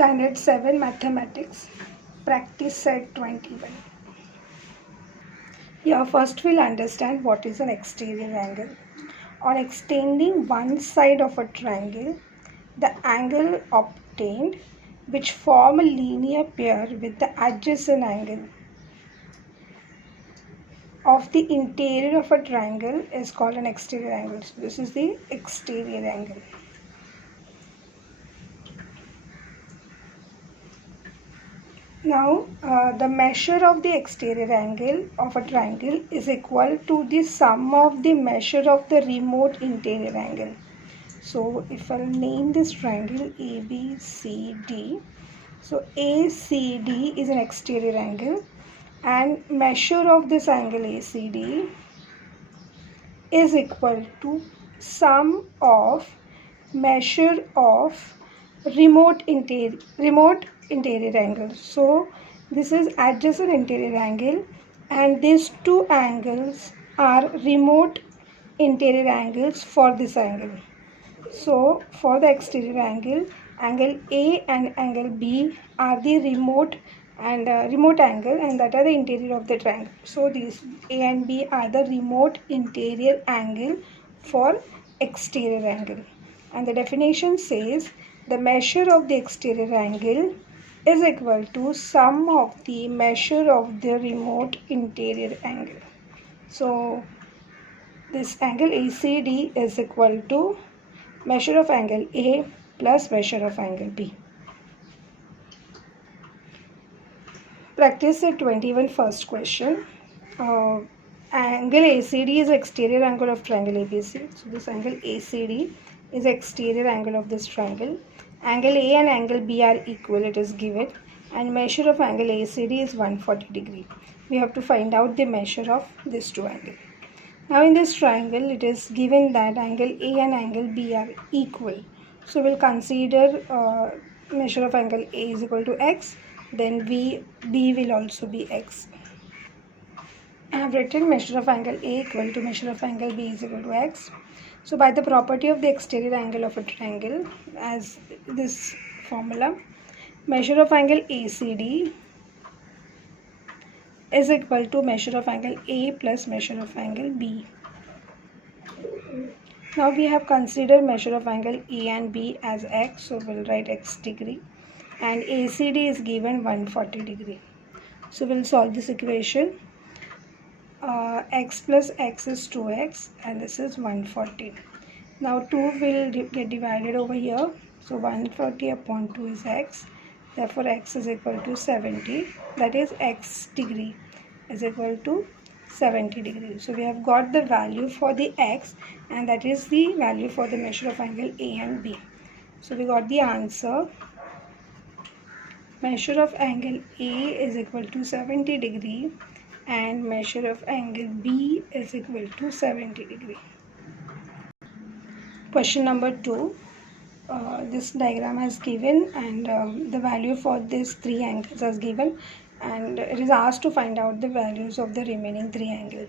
Standard 7 Mathematics, Practice Set 21. Here first we'll understand what is an exterior angle. On extending one side of a triangle, the angle obtained which form a linear pair with the adjacent angle of the interior of a triangle is called an exterior angle. So this is the exterior angle. Now, the measure of the exterior angle of a triangle is equal to the sum of the measure of the remote interior angle. So, if I'll name this triangle ABCD, so ACD is an exterior angle and measure of this angle ACD is equal to sum of measure of remote interior angle. So this is adjacent interior angle and these two angles are remote interior angles for this angle. So for the exterior angle, angle A and angle B are the remote angle, and that are the interior of the triangle. So these A and B are the remote interior angle for exterior angle. And the definition says the measure of the exterior angle is equal to sum of the measure of the remote interior angle. So this angle ACD is equal to measure of angle A plus measure of angle B. Practice set 21 first question. Angle ACD is exterior angle of triangle ABC. So this angle ACD is exterior angle of this triangle. Angle A and angle B are equal, it is given, and measure of angle ACD is 140 degree. We have to find out the measure of this two angles. Now in this triangle it is given that angle A and angle B are equal. So we'll consider measure of angle A is equal to x, then B will also be x. I have written measure of angle A equal to measure of angle B is equal to x. So by the property of the exterior angle of a triangle, as this formula, measure of angle ACD is equal to measure of angle A plus measure of angle B. Now we have considered measure of angle A and B as x, so we'll write x degree, and ACD is given 140 degree. So we'll solve this equation. X plus x is 2x and this is 140. Now 2 will get divided over here. So 140 upon 2 is x. Therefore x is equal to 70. That is x degree is equal to 70 degrees. So we have got the value for the x, and that is the value for the measure of angle A and B. So we got the answer. Measure of angle A is equal to 70 degree and measure of angle B is equal to 70 degree. Question number 2. This diagram is given and the value for these three angles is given, and it is asked to find out the values of the remaining three angles.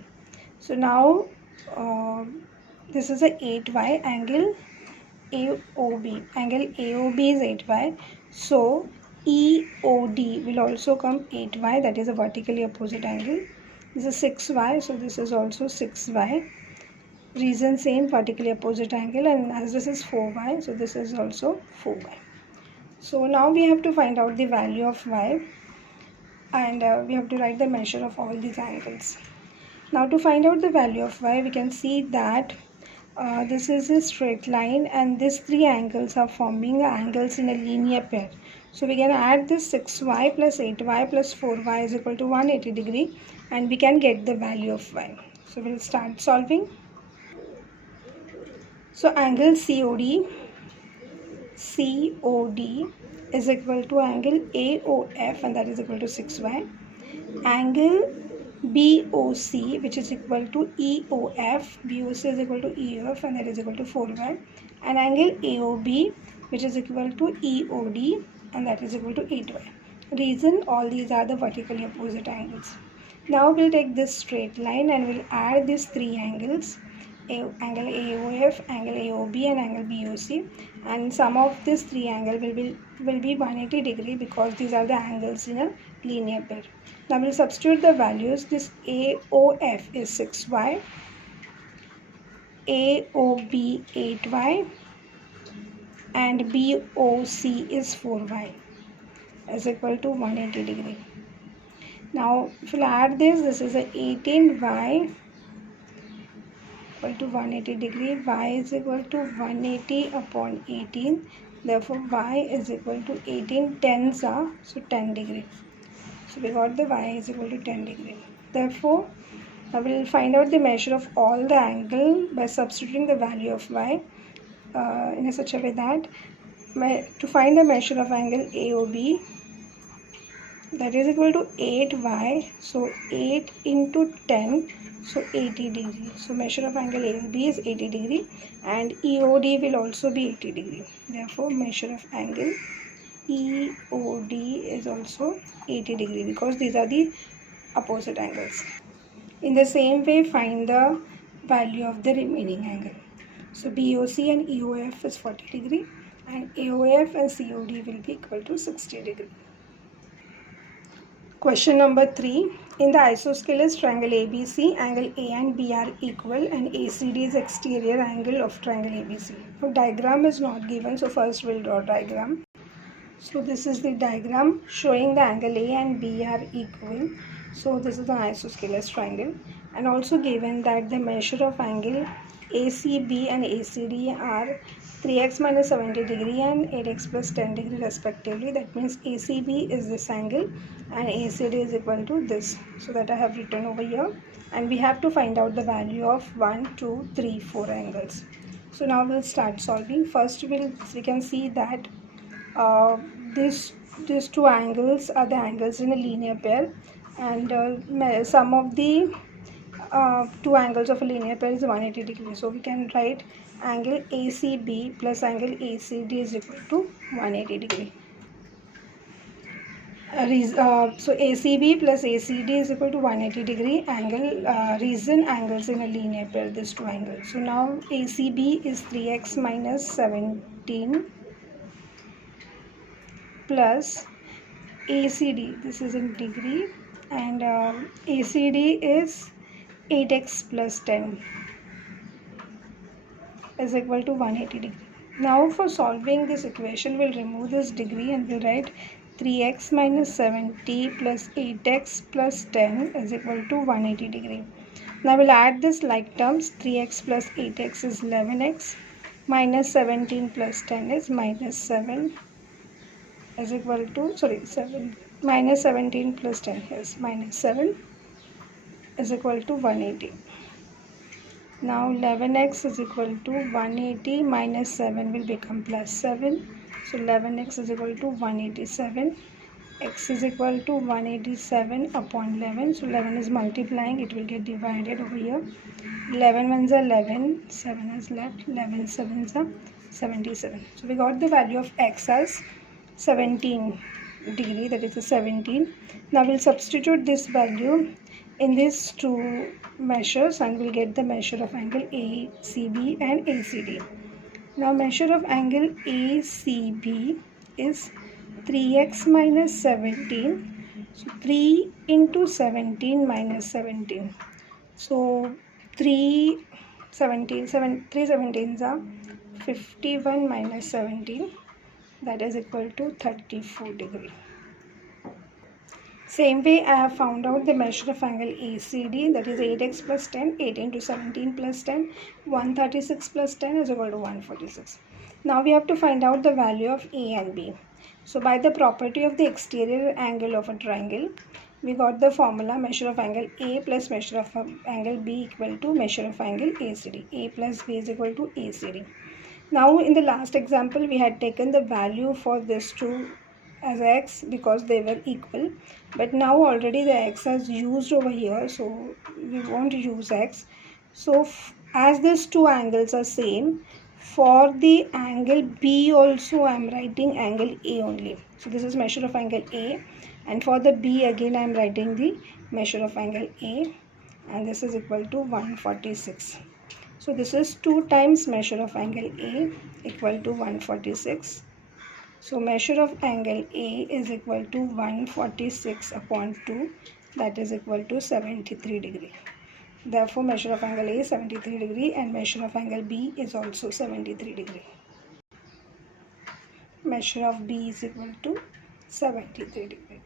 So now this is a 8y angle AOB. Angle AOB is 8y. So EOD will also come 8y, that is a vertically opposite angle. This is 6y, so this is also 6y. Reason same, vertically opposite angle, and as this is 4y, so this is also 4y. So now we have to find out the value of y, and we have to write the measure of all these angles. Now to find out the value of y, we can see that this is a straight line and these three angles are forming angles in a linear pair. So we can add this 6y plus 8y plus 4y is equal to 180 degree, and we can get the value of y. So we'll start solving. So angle COD is equal to angle AOF, and that is equal to 6y. Angle BOC, which is equal to EOF, BOC is equal to EOF, and that is equal to 4y. And angle AOB, which is equal to EOD, and that is equal to 8y. Reason, all these are the vertically opposite angles. Now we'll take this straight line and we'll add these three angles angle AOF, angle AOB and angle BOC, and sum of these three angles will be 180 degree because these are the angles in a linear pair. Now we'll substitute the values. This AOF is 6y, AOB 8y and BOC is 4y is equal to 180 degree. Now if we'll add this is a 18y equal to 180 degree, y is equal to 180 upon 18, therefore y is equal to 18 tens are, so 10 degree. So we got the y is equal to 10 degree. Therefore I will find out the measure of all the angle by substituting the value of y in such a way that to find the measure of angle AOB, that is equal to 8y, so 8 into 10, so 80 degree. So measure of angle AOB is 80 degree and EOD will also be 80 degree. Therefore measure of angle EOD is also 80 degree because these are the opposite angles. In the same way, find the value of the remaining angle. So BOC and EOF is 40 degree and AOF and COD will be equal to 60 degree. Question number 3. In the isosceles triangle ABC, angle A and B are equal and ACD is exterior angle of triangle ABC. Now diagram is not given, so first we'll draw diagram. So this is the diagram showing the angle A and B are equal. So this is an isosceles triangle, and also given that the measure of angle ACB and ACD are 3x minus 70 degree and 8x plus 10 degree respectively. That means ACB is this angle and ACD is equal to this. So that I have written over here, and we have to find out the value of 1, 2, 3, 4 angles. So now we'll start solving. First we can see that these two angles are the angles in a linear pair, and sum of the two angles of a linear pair is 180 degree. So we can write angle ACB plus angle ACD is equal to 180 degree. So ACB plus ACD is equal to 180 degree angle. Reason angles in a linear pair, these two angles. So now ACB is 3x minus 17 plus ACD, this is in degree, and ACD is 8x plus 10 is equal to 180 degree. Now for solving this equation, we'll remove this degree and we'll write 3x minus 70 plus 8x plus 10 is equal to 180 degree. Now we'll add this like terms. 3x plus 8x is 11x, minus 17 plus 10 is minus 7 is equal to, 7 minus 17 plus 10 is minus 7 is equal to 180. Now 11x is equal to 180 minus 7 will become plus 7. So 11x is equal to 187. X is equal to 187 upon 11. So 11 is multiplying, it will get divided over here. 11 ones are 11, 7 is left, 11 sevens are 77. So we got the value of x as 17 degree, that is a 17. Now we'll substitute this value in these two measures and we'll get the measure of angle ACB and ACD. Now measure of angle ACB is 3x minus 17. So 3 into 17 minus 17. So 3 17s are 51 minus 17, that is equal to 34 degree. Same way I have found out the measure of angle ACD, that is 8x plus 10, 8 into 17 plus 10, 136 plus 10 is equal to 146. Now we have to find out the value of A and B. So by the property of the exterior angle of a triangle, we got the formula measure of angle A plus measure of angle B equal to measure of angle ACD. A plus B is equal to ACD. Now in the last example we had taken the value for this two as x because they were equal, but now already the x is used over here, so we won't use x. So as these two angles are same, for the angle B also I am writing angle A only. So this is measure of angle A, and for the B again I am writing the measure of angle A, and this is equal to 146. So this is 2 times measure of angle A equal to 146. So measure of angle A is equal to 146 upon 2, that is equal to 73 degree. Therefore measure of angle A is 73 degree and measure of angle B is also 73 degree. Measure of B is equal to 73 degree.